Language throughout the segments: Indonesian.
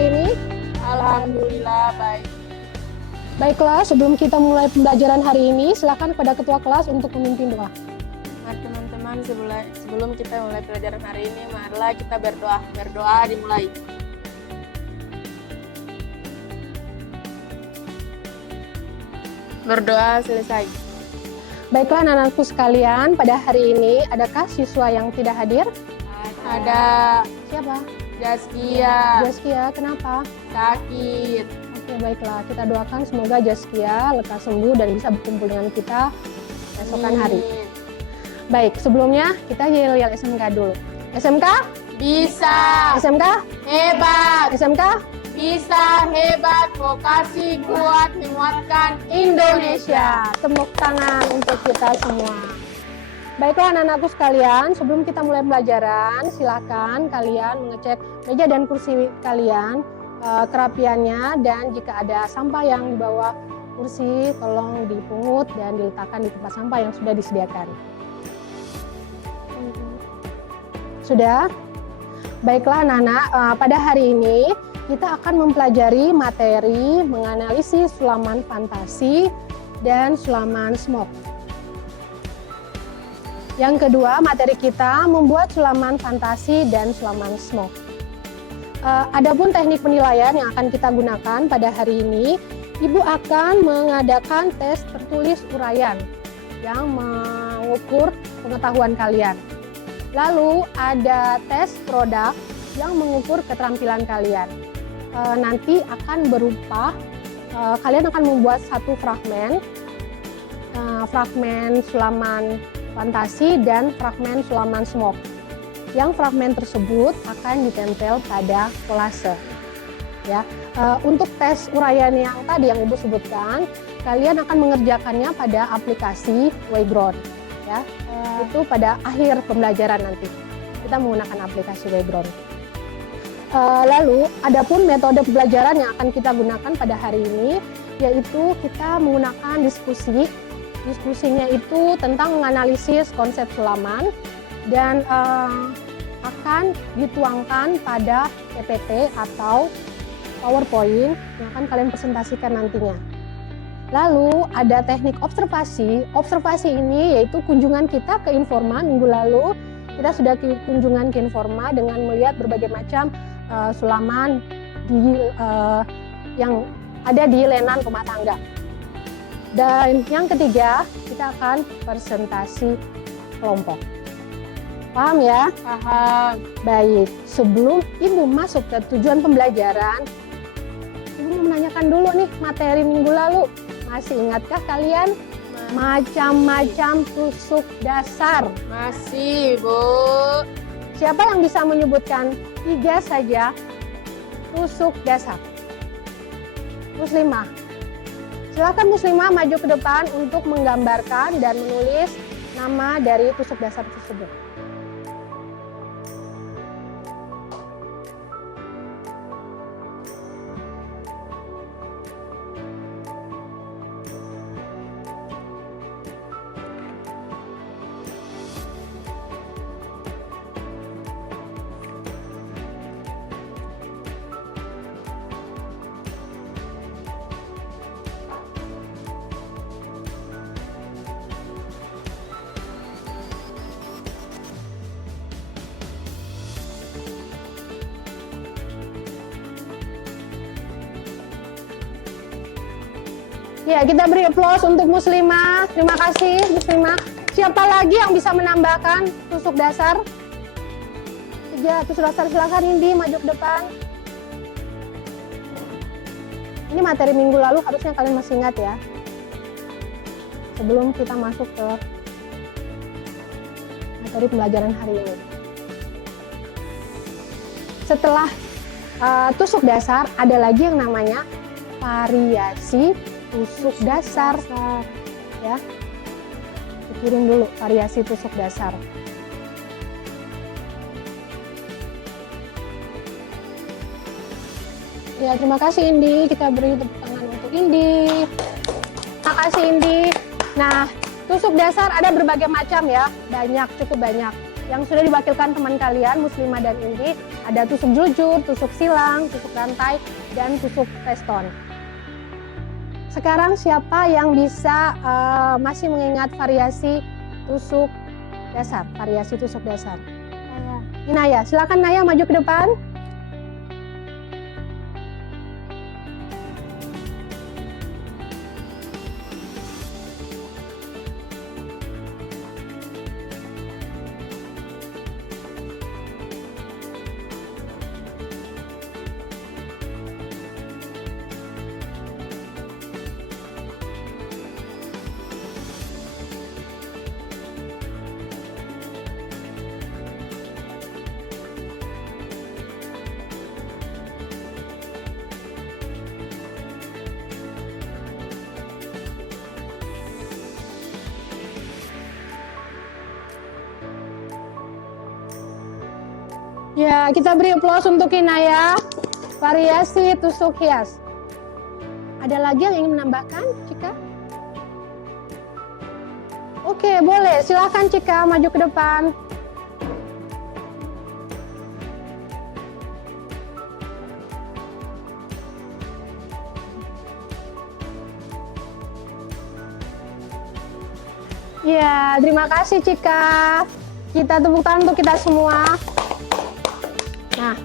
hari ini? Alhamdulillah baik. Baiklah, sebelum kita mulai pembelajaran hari ini, silakan kepada ketua kelas untuk memimpin doa. Nah, teman-teman, sebelum kita mulai pelajaran hari ini, marilah kita berdoa. Berdoa dimulai. Berdoa selesai. Baiklah anak-anakku sekalian, pada hari ini adakah siswa yang tidak hadir? Ada Siapa? Jaskia Jaskia, kenapa? sakit. Oke, baiklah, kita doakan semoga Jaskia lekas sembuh dan bisa berkumpul dengan kita esokan hari. Baik, sebelumnya kita yel-yel SMK dulu. SMK? Bisa. SMK? Hebat. SMK? Bisa hebat. Vokasi kuat menguatkan Indonesia. Tepuk tangan untuk kita semua. Baiklah anak-anakku sekalian, sebelum kita mulai pelajaran, silakan kalian mengecek meja dan kursi kalian, kerapiannya, dan jika ada sampah yang di bawah kursi, tolong dipungut dan diletakkan di tempat sampah yang sudah disediakan. Sudah? Baiklah anak-anak, pada hari ini kita akan mempelajari materi menganalisis sulaman fantasi dan sulaman smoke. Yang kedua, materi kita membuat sulaman fantasi dan sulaman smoke. Adapun teknik penilaian yang akan kita gunakan pada hari ini, Ibu akan mengadakan tes tertulis uraian yang mengukur pengetahuan kalian. Lalu ada tes produk yang mengukur keterampilan kalian. Nanti akan berupa, kalian akan membuat satu fragmen sulaman fantasi dan fragmen sulaman smoke. Yang fragmen tersebut akan ditempel pada kolase. Ya, untuk tes uraian yang tadi yang Ibu sebutkan, kalian akan mengerjakannya pada aplikasi Wayground. Ya, itu pada akhir pembelajaran nanti kita menggunakan aplikasi Wayground. Lalu, adapun metode pembelajaran yang akan kita gunakan pada hari ini, yaitu kita menggunakan diskusi. Diskusinya itu tentang menganalisis konsep sulaman dan akan dituangkan pada PPT atau PowerPoint yang akan kalian presentasikan nantinya. Lalu ada teknik observasi. Observasi ini yaitu kunjungan kita ke Informa minggu lalu. Kita sudah kunjungan ke Informa dengan melihat berbagai macam sulaman yang ada di lenan rumah tangga. Dan yang ketiga, kita akan presentasi kelompok. Paham ya? Paham. Baik, sebelum Ibu masuk ke tujuan pembelajaran, Ibu mau menanyakan dulu nih materi minggu lalu. Masih ingatkah kalian? Macam-macam tusuk dasar. Masih, Bu. Siapa yang bisa menyebutkan 3 saja tusuk dasar? Muslimah. Silakan Muslimah maju ke depan untuk menggambarkan dan menulis nama dari tusuk dasar tersebut. Ya, kita beri aplaus untuk Muslimah. Terima kasih Muslimah. Siapa lagi yang bisa menambahkan tusuk dasar? 3 tusuk dasar, silakan Indi maju ke depan. Ini materi minggu lalu harusnya kalian masih ingat ya. Sebelum kita masuk ke materi pembelajaran hari ini. Setelah tusuk dasar, ada lagi yang namanya variasi tusuk dasar. Ya, pikirin dulu variasi tusuk dasar. Ya, terima kasih Indi. Kita beri tepuk tangan untuk Indi. Terima kasih Indi. Nah, tusuk dasar ada berbagai macam ya, banyak, cukup banyak. yang sudah diwakilkan teman kalian, Muslimah dan Indi, ada tusuk jujur, tusuk silang, tusuk rantai, dan tusuk feston. Sekarang siapa yang bisa masih mengingat variasi tusuk dasar? Variasi tusuk dasar. Inaya, silakan Naya maju ke depan. Ya, kita beri aplaus untuk Inaya. Variasi tusuk hias. Ada lagi yang ingin menambahkan, Cika? Oke, boleh. Silakan Cika maju ke depan. Ya, terima kasih Cika. Kita tepuk tangan untuk kita semua. Nah,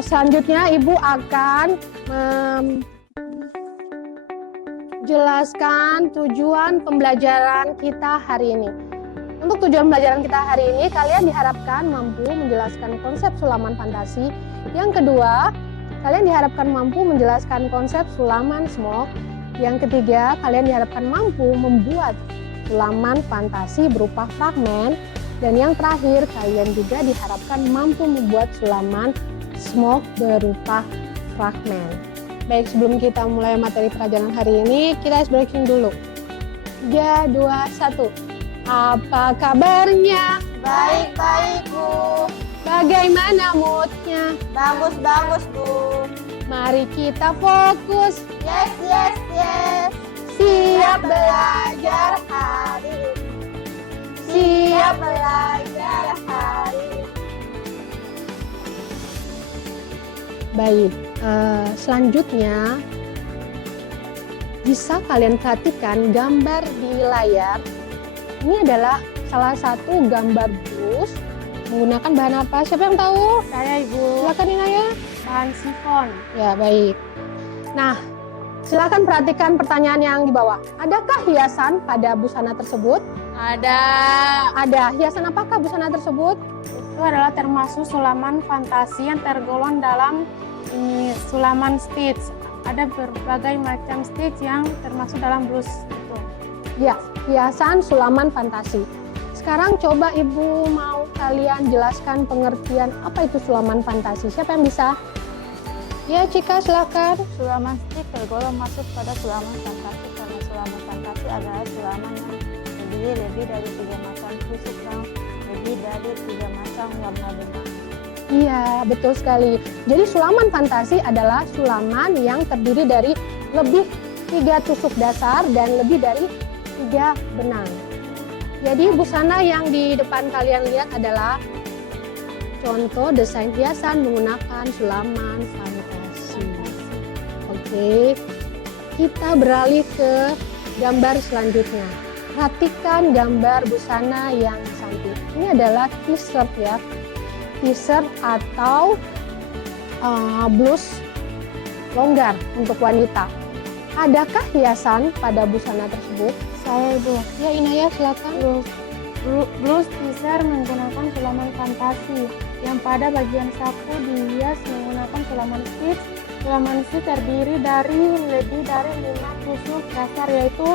selanjutnya Ibu akan menjelaskan tujuan pembelajaran kita hari ini. Untuk tujuan pembelajaran kita hari ini, kalian diharapkan mampu menjelaskan konsep sulaman fantasi. Yang kedua, kalian diharapkan mampu menjelaskan konsep sulaman smoke. Yang ketiga, kalian diharapkan mampu membuat sulaman fantasi berupa fragmen. Dan yang terakhir, kalian juga diharapkan mampu membuat sulaman smoke berupa fragmen. Baik, sebelum kita mulai materi pelajaran hari ini, kita ice breaking dulu. 3, 2, 1. Apa kabarnya? Baik-baik, Bu. Bagaimana moodnya? Bagus-bagus, Bu. Mari kita fokus. Yes, yes, yes. Siap belajar hari ini. Siap belajar hari ini. Baik, selanjutnya bisa kalian perhatikan gambar di layar. Ini adalah salah satu gambar blus menggunakan bahan apa? Siapa yang tahu? Saya Ibu. Silakan Inaya. Bahan sifon. Ya, baik. Nah, silakan perhatikan pertanyaan yang di bawah. Adakah hiasan pada busana tersebut? Ada. Ada. Hiasan apakah busana tersebut? Itu adalah termasuk sulaman fantasi yang tergolong dalam sulaman stitch. Ada berbagai macam stitch yang termasuk dalam blus itu. Ya, hiasan sulaman fantasi. Sekarang coba Ibu mau kalian jelaskan pengertian apa itu sulaman fantasi. Siapa yang bisa? Ya, Cika, silakan. Sulaman stitch tergolong masuk pada sulaman fantasi karena sulaman fantasi adalah sulaman yang terdiri lebih dari 3 macam tusuk dan lebih dari 3 macam warna benang. Iya, betul sekali. Jadi sulaman fantasi adalah sulaman yang terdiri dari lebih 3 tusuk dasar dan lebih dari 3 benang. Jadi busana yang di depan kalian lihat adalah contoh desain hiasan menggunakan sulaman fantasi. Oke, kita beralih ke gambar selanjutnya. Perhatikan gambar busana yang cantik. Ini adalah t-shirt ya, t-shirt atau blus longgar untuk wanita. Adakah hiasan pada busana tersebut? Saya Ibu. Ya, Inaya, silakan. Blus t-shirt menggunakan sulaman fantasi yang pada bagian saku dihias menggunakan sulaman stitch. Sulaman stitch terdiri dari lebih dari 5 tusuk dasar, yaitu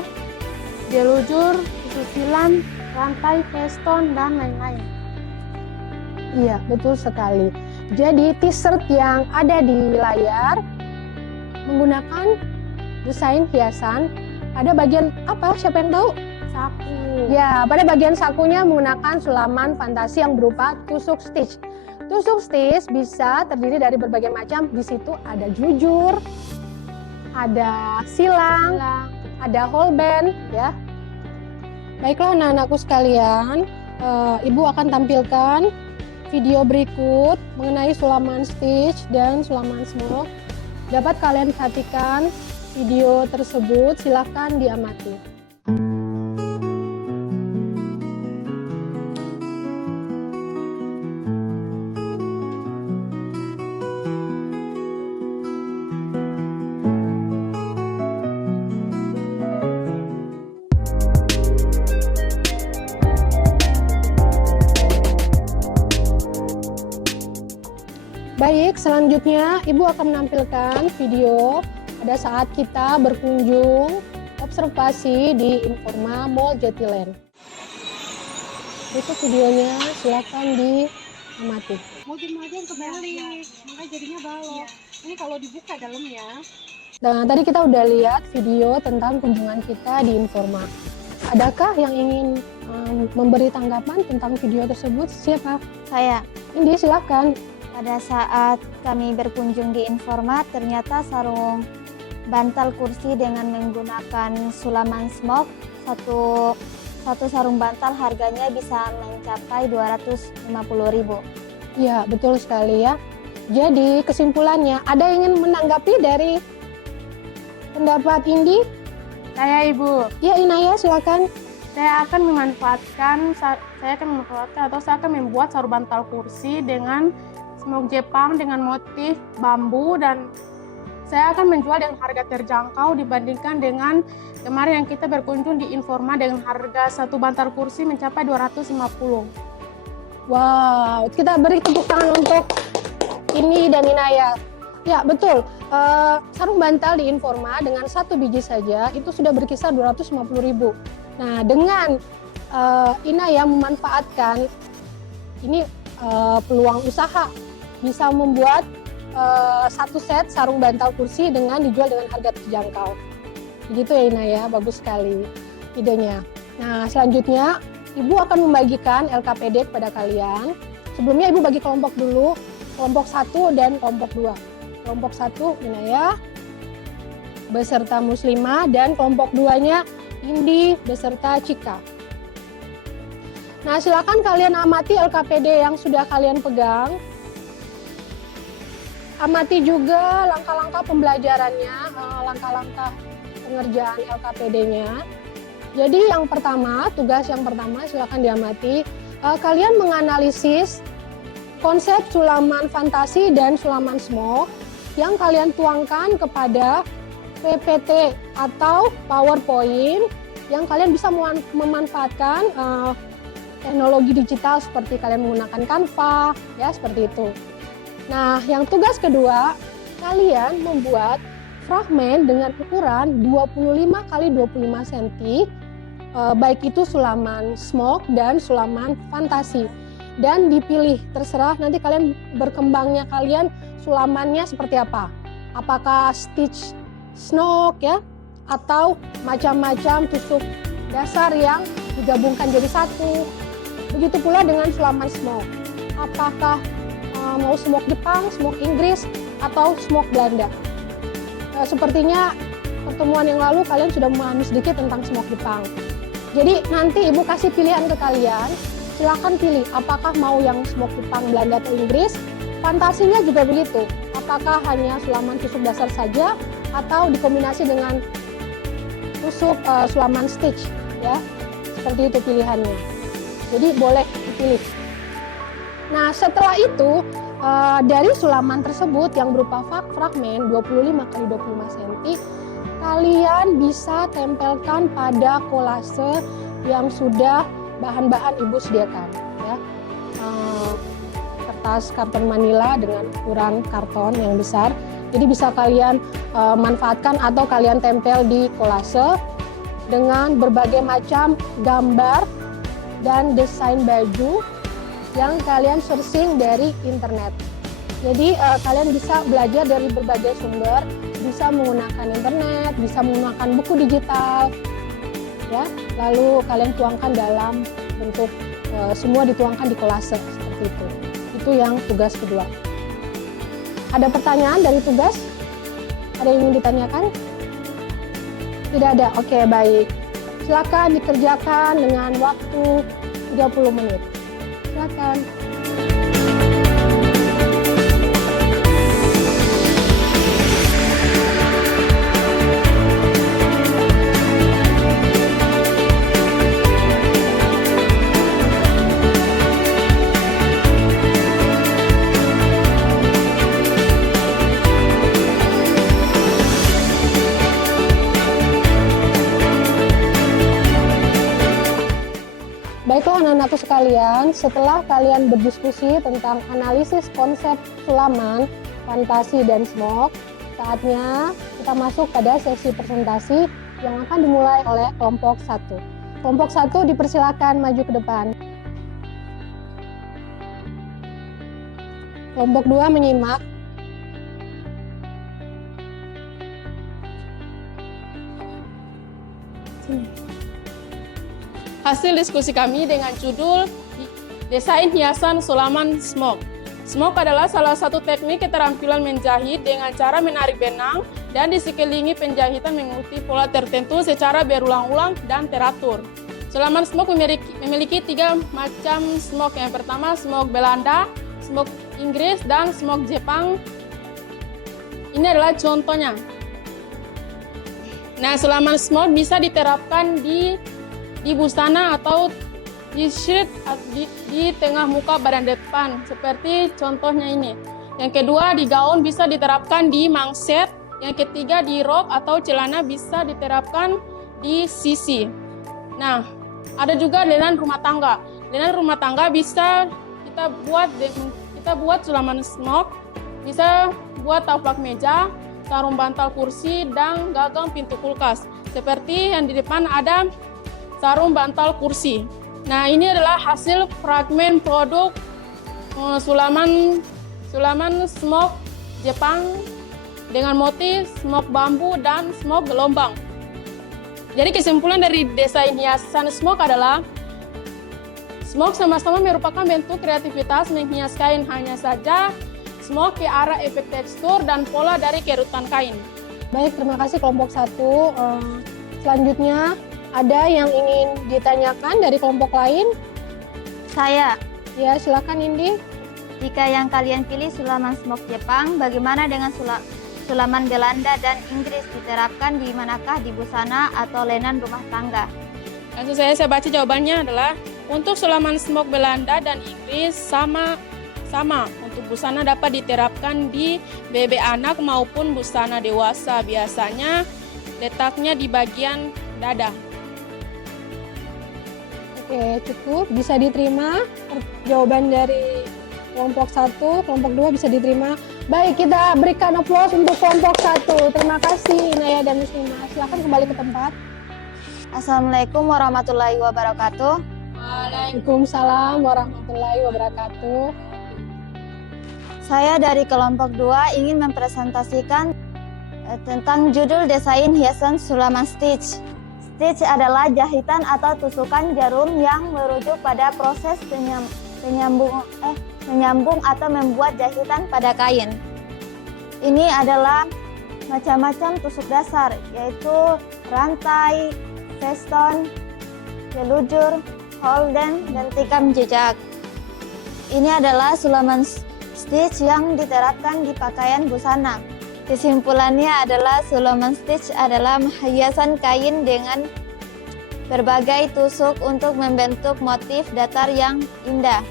jelujur, tusuk silang, rantai, feston, dan lain-lain. Iya, betul sekali. Jadi t-shirt yang ada di layar menggunakan desain hiasan pada bagian apa? Siapa yang tahu? Saku. Ya, pada bagian sakunya menggunakan sulaman fantasi yang berupa tusuk stitch. Tusuk stitch bisa terdiri dari berbagai macam. Di situ ada jujur, ada silang, ada whole band, ya. Baiklah anak-anakku sekalian, Ibu akan tampilkan video berikut mengenai sulaman stitch dan sulaman smoke. Dapat kalian perhatikan video tersebut, silakan diamati. Baik, selanjutnya Ibu akan menampilkan video pada saat kita berkunjung observasi di Informa Mall Jatiland. Berikut videonya, silakan diamati. Mobil yang kebalik, makanya jadinya balok. Ini kalau dibuka dalamnya. Nah, tadi kita udah lihat video tentang kunjungan kita di Informa. Adakah yang ingin memberi tanggapan tentang video tersebut? Siapa? Saya. Indi, silakan. Pada saat kami berkunjung di Informa, ternyata sarung bantal kursi dengan menggunakan sulaman smoke, satu sarung bantal harganya bisa mencapai 250.000. Ya, betul sekali ya. Jadi kesimpulannya, ada yang ingin menanggapi dari pendapat Indi? Saya Ibu, Ya, Inaya, silakan. saya akan memanfaatkan atau saya akan membuat sarung bantal kursi dengan smoke Jepang dengan motif bambu, dan saya akan menjual dengan harga terjangkau dibandingkan dengan kemarin yang kita berkunjung di Informa dengan harga satu bantal kursi mencapai 250. Wow, kita beri tepuk tangan untuk Indi dan Inaya. Ya, betul. Sarung bantal di Informa dengan satu biji saja itu sudah berkisar 250.000. Nah, dengan Inaya memanfaatkan ini peluang usaha, bisa membuat satu set sarung bantal kursi dengan dijual dengan harga terjangkau. Begitu ya Inaya, bagus sekali idenya. Nah, selanjutnya Ibu akan membagikan LKPD kepada kalian. Sebelumnya Ibu bagi kelompok dulu, kelompok 1 dan kelompok 2. Kelompok 1 Inaya beserta Muslimah, dan kelompok 2-nya Indi beserta Cika. Nah, silakan kalian amati LKPD yang sudah kalian pegang. Amati juga langkah-langkah pembelajarannya, langkah-langkah pengerjaan LKPD-nya. Jadi yang pertama, tugas yang pertama silakan diamati. Kalian menganalisis konsep sulaman fantasi dan sulaman smoke yang kalian tuangkan kepada PPT atau PowerPoint yang kalian bisa memanfaatkan teknologi digital seperti kalian menggunakan Canva, ya seperti itu. Nah, yang tugas kedua, kalian membuat fragmen dengan ukuran 25 x 25 cm, baik itu sulaman smoke dan sulaman fantasi. Dan dipilih, terserah nanti kalian berkembangnya kalian sulamannya seperti apa. Apakah stitch smoke ya, atau macam-macam tusuk dasar yang digabungkan jadi satu. Begitu pula dengan sulaman smoke. Apakah mau smoke Jepang, smoke Inggris, atau smoke Belanda. Sepertinya pertemuan yang lalu kalian sudah memahami sedikit tentang smoke Jepang. Jadi nanti Ibu kasih pilihan ke kalian, silakan pilih apakah mau yang smoke Jepang, Belanda, atau Inggris. Fantasinya juga begitu, apakah hanya sulaman tusuk dasar saja, atau dikombinasi dengan tusuk sulaman stitch, ya seperti itu pilihannya. Jadi boleh dipilih. Nah, setelah itu dari sulaman tersebut yang berupa fragmen 25 x 25 cm, kalian bisa tempelkan pada kolase yang sudah bahan-bahan Ibu sediakan, ya. Kertas karton manila dengan ukuran karton yang besar. Jadi bisa kalian manfaatkan atau kalian tempel di kolase dengan berbagai macam gambar dan desain baju yang kalian searching dari internet. Jadi kalian bisa belajar dari berbagai sumber, bisa menggunakan internet, bisa menggunakan buku digital, ya. Lalu kalian tuangkan dalam bentuk semua dituangkan di kolase seperti itu. Itu yang tugas kedua. Ada pertanyaan dari tugas? Ada yang ingin ditanyakan? Tidak ada. Oke, baik. Silakan dikerjakan dengan waktu 30 menit. Silakan. Baiklah anak-anakku sekalian, setelah kalian berdiskusi tentang analisis konsep sulaman, fantasi, dan smog, saatnya kita masuk pada sesi presentasi yang akan dimulai oleh kelompok 1. Kelompok 1 dipersilakan maju ke depan. Kelompok 2 menyimak. Hasil diskusi kami dengan judul Desain Hiasan Sulaman Smog. Smog adalah salah satu teknik keterampilan menjahit dengan cara menarik benang dan di sekelilingi penjahitan mengikuti pola tertentu secara berulang-ulang dan teratur. Sulaman smog memiliki 3 macam smog. Yang pertama smog Belanda, smog Inggris, dan smog Jepang. Ini adalah contohnya. Nah, sulaman smog bisa diterapkan di busana atau di shirt di tengah muka badan depan, seperti contohnya ini. Yang kedua, di gaun bisa diterapkan di mangset. Yang ketiga, di rok atau celana bisa diterapkan di sisi. Nah, ada juga lenan rumah tangga. Lenan rumah tangga bisa kita buat sulaman smog, bisa buat taplak meja, sarung bantal kursi, dan gagang pintu kulkas. Seperti yang di depan ada sarung bantal kursi. Nah, ini adalah hasil fragmen produk sulaman smog Jepang dengan motif smog bambu dan smog gelombang. Jadi kesimpulan dari desain hiasan smog adalah smog sama-sama merupakan bentuk kreativitas menghias kain, hanya saja smog ke arah efek tekstur dan pola dari kerutan kain. Baik, terima kasih kelompok 1. Selanjutnya, ada yang ingin ditanyakan dari kelompok lain? Saya, Ya, silakan Indi. jika yang kalian pilih sulaman smog Jepang, bagaimana dengan sulaman Belanda dan Inggris, diterapkan di manakah, di busana atau lenan rumah tangga? Langsung saya baca jawabannya adalah untuk sulaman smog Belanda dan Inggris sama. Untuk busana dapat diterapkan di bebek anak maupun busana dewasa. Biasanya letaknya di bagian dada. Oke, cukup. Bisa diterima jawaban dari kelompok 1, kelompok 2 bisa diterima. Baik, kita berikan aplaus untuk kelompok 1. Terima kasih Inaya dan Muslimah. Silakan kembali ke tempat. Assalamualaikum warahmatullahi wabarakatuh. Waalaikumsalam warahmatullahi wabarakatuh. Saya dari kelompok 2 ingin mempresentasikan tentang judul desain hiasan sulaman stitch. Stitch adalah jahitan atau tusukan jarum yang merujuk pada proses menyambung atau membuat jahitan pada kain. Ini adalah macam-macam tusuk dasar, yaitu rantai, feston, jelujur, holden, dan tikam jejak. Ini adalah sulaman stitch yang diterapkan di pakaian busana. Kesimpulannya adalah sulaman stitch adalah hiasan kain dengan berbagai tusuk untuk membentuk motif datar yang indah,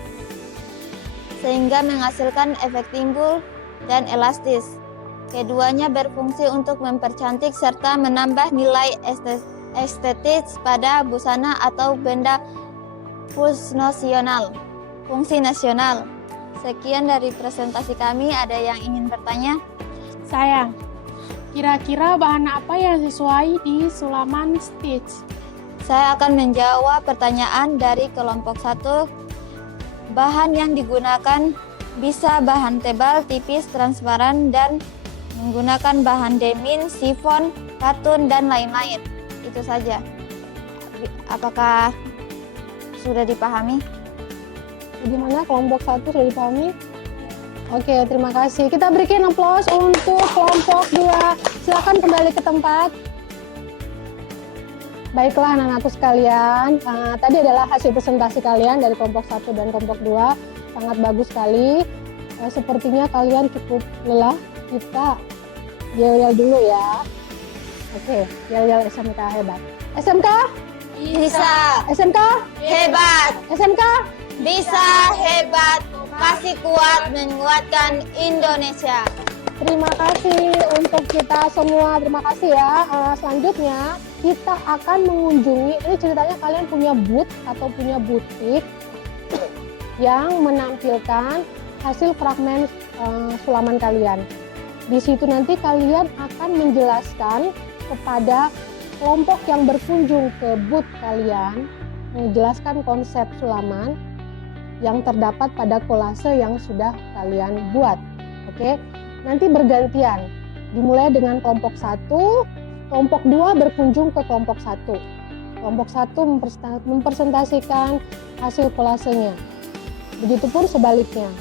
sehingga menghasilkan efek timbul dan elastis. Keduanya berfungsi untuk mempercantik serta menambah nilai estetis pada busana atau benda fungsi nasional. Sekian dari presentasi kami. Ada yang ingin bertanya? Saya, kira-kira bahan apa yang sesuai di sulaman stitch? Saya akan menjawab pertanyaan dari kelompok 1. Bahan yang digunakan bisa bahan tebal, tipis, transparan, dan menggunakan bahan denim, sifon, katun, dan lain-lain. Itu saja. Apakah sudah dipahami? Bagaimana kelompok 1 sudah dipahami? Oke, terima kasih. Kita berikan aplaus untuk kelompok 2. Silakan kembali ke tempat. Baiklah anak-anakku sekalian, tadi adalah hasil presentasi kalian dari kelompok 1 dan kelompok 2. Sangat bagus sekali. Sepertinya kalian cukup lelah. Kita yel-yel dulu ya. Oke, yel-yel SMK hebat. SMK? Bisa. SMK? Hebat. SMK? Bisa hebat. Pasti kuat menguatkan Indonesia. Terima kasih untuk kita semua. Terima kasih ya. Selanjutnya kita akan mengunjungi, ini ceritanya kalian punya booth atau punya butik yang menampilkan hasil fragmen sulaman kalian. Di situ nanti kalian akan menjelaskan kepada kelompok yang berkunjung ke booth kalian, menjelaskan konsep sulaman yang terdapat pada kolase yang sudah kalian buat. Oke, nanti bergantian. Dimulai dengan kelompok 1, kelompok 2 berkunjung ke kelompok 1. Kelompok 1 mempresentasikan hasil kolasenya. Begitupun sebaliknya.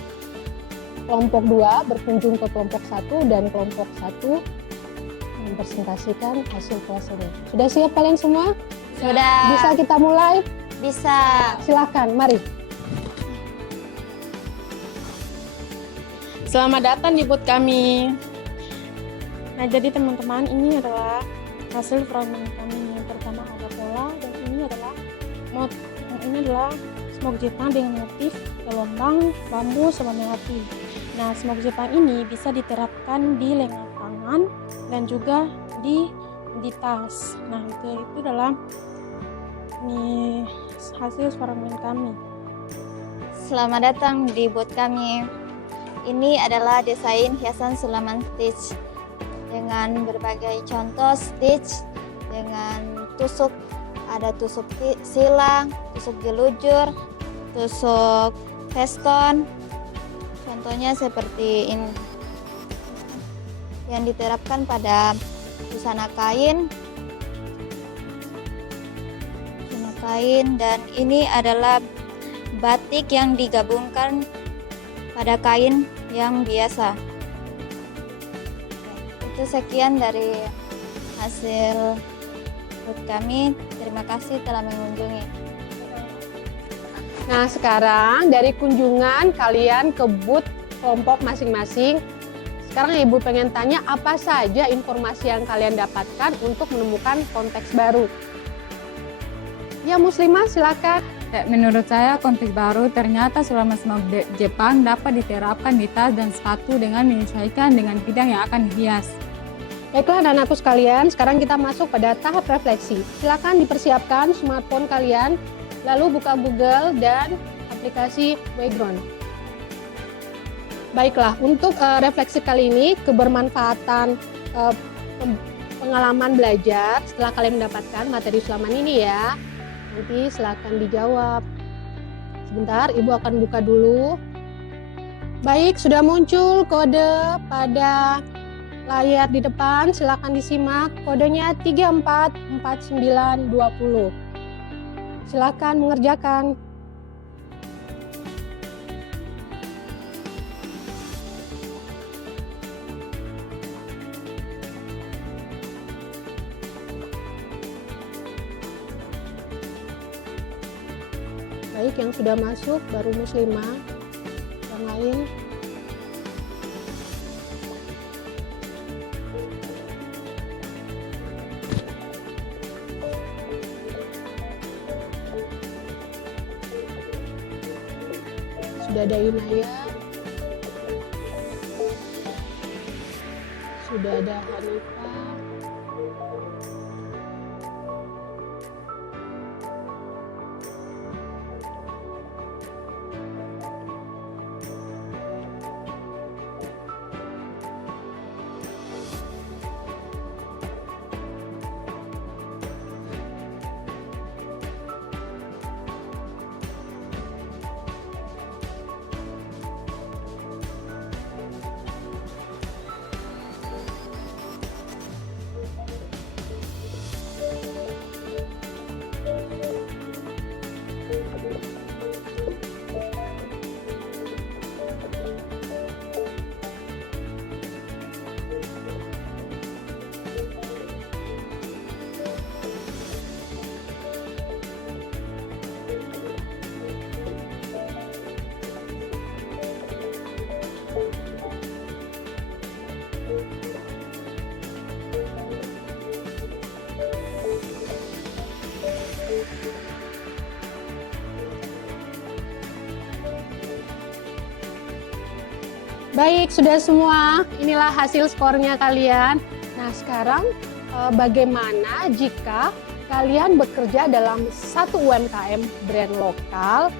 Kelompok 2 berkunjung ke kelompok 1 dan kelompok 1 mempresentasikan hasil kolasenya. Sudah siap kalian semua? Sudah. Bisa kita mulai? Bisa. Silakan, mari. Selamat datang di booth kami. Nah, jadi teman-teman, ini adalah hasil fragmen kami. Yang pertama ada pola, dan ini adalah smoke Jepang dengan motif gelombang, bambu, sama melati. Nah, smoke Jepang ini bisa diterapkan di lengan tangan dan juga di tas. Nah, itu adalah ini hasil fragmen kami. Selamat datang di booth kami. Ini adalah desain hiasan sulaman stitch dengan berbagai contoh stitch dengan tusuk, ada tusuk silang, tusuk gelujur, tusuk feston. Contohnya seperti ini yang diterapkan pada busana kain, dan ini adalah batik yang digabungkan pada kain yang biasa. Itu sekian dari hasil booth kami. Terima kasih telah mengunjungi. Nah, sekarang dari kunjungan kalian ke booth kelompok masing-masing, sekarang Ibu pengen tanya apa saja informasi yang kalian dapatkan untuk menemukan konteks baru. Ya, Muslimah silakan. Menurut saya konteks baru ternyata sulaman smoke Jepang dapat diterapkan di tas dan sepatu dengan menyesuaikan dengan bidang yang akan dihias. Baiklah anak-anakku sekalian, sekarang kita masuk pada tahap refleksi. Silakan dipersiapkan smartphone kalian, lalu buka Google dan aplikasi Wayground. Baiklah, untuk refleksi kali ini, kebermanfaatan pengalaman belajar setelah kalian mendapatkan materi sulaman ini ya. Nanti silakan dijawab. Sebentar, Ibu akan buka dulu. Baik, sudah muncul kode pada layar di depan. Silakan disimak. Kodenya 344920. Silakan mengerjakan. Baik, yang sudah masuk baru Muslimah, yang lain sudah ada Inaya, sudah ada Hanifah, Baik, sudah semua. Inilah hasil skornya kalian. Nah, sekarang bagaimana jika kalian bekerja dalam satu UMKM brand lokal?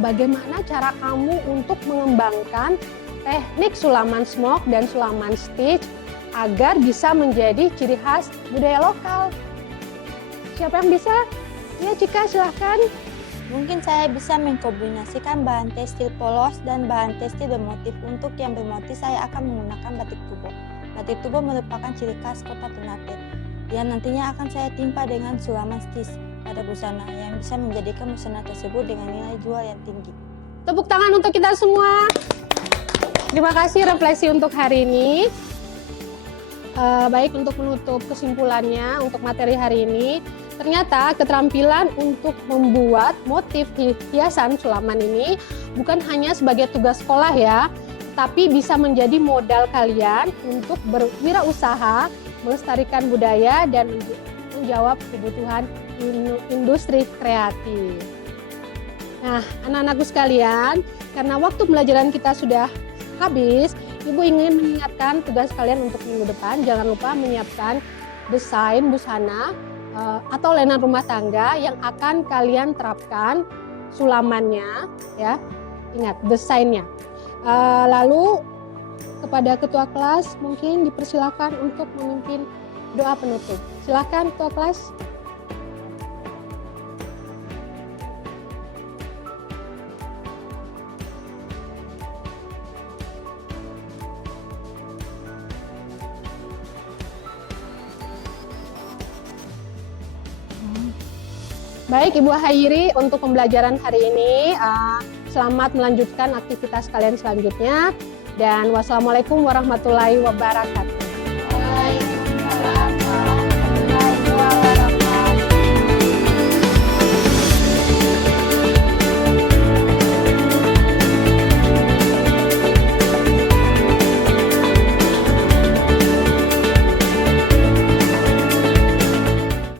Bagaimana cara kamu untuk mengembangkan teknik sulaman smoke dan sulaman stitch agar bisa menjadi ciri khas budaya lokal? Siapa yang bisa? Ya, Cika, silahkan. Mungkin saya bisa mengkombinasikan bahan tekstil polos dan bahan tekstil bermotif. Untuk yang bermotif saya akan menggunakan batik tubo. Batik tubo merupakan ciri khas kota Ternate yang nantinya akan saya timpa dengan sulaman stitch pada busana yang bisa menjadikan busana tersebut dengan nilai jual yang tinggi. Tepuk tangan untuk kita semua. Terima kasih refleksi untuk hari ini. Baik, untuk menutup kesimpulannya untuk materi hari ini, ternyata keterampilan untuk membuat motif hiasan sulaman ini bukan hanya sebagai tugas sekolah ya, tapi bisa menjadi modal kalian untuk berwirausaha, melestarikan budaya, dan menjawab kebutuhan industri kreatif. Nah, anak-anakku sekalian, karena waktu pembelajaran kita sudah habis, Ibu ingin mengingatkan tugas kalian untuk minggu depan. Jangan lupa menyiapkan desain busana atau lainan rumah tangga yang akan kalian terapkan sulamannya, ya. Ingat desainnya. Lalu kepada ketua kelas mungkin dipersilakan untuk memimpin doa penutup. Silakan ketua kelas. Baik, Ibu Hairi, untuk pembelajaran hari ini, selamat melanjutkan aktivitas kalian selanjutnya, dan wassalamualaikum warahmatullahi wabarakatuh.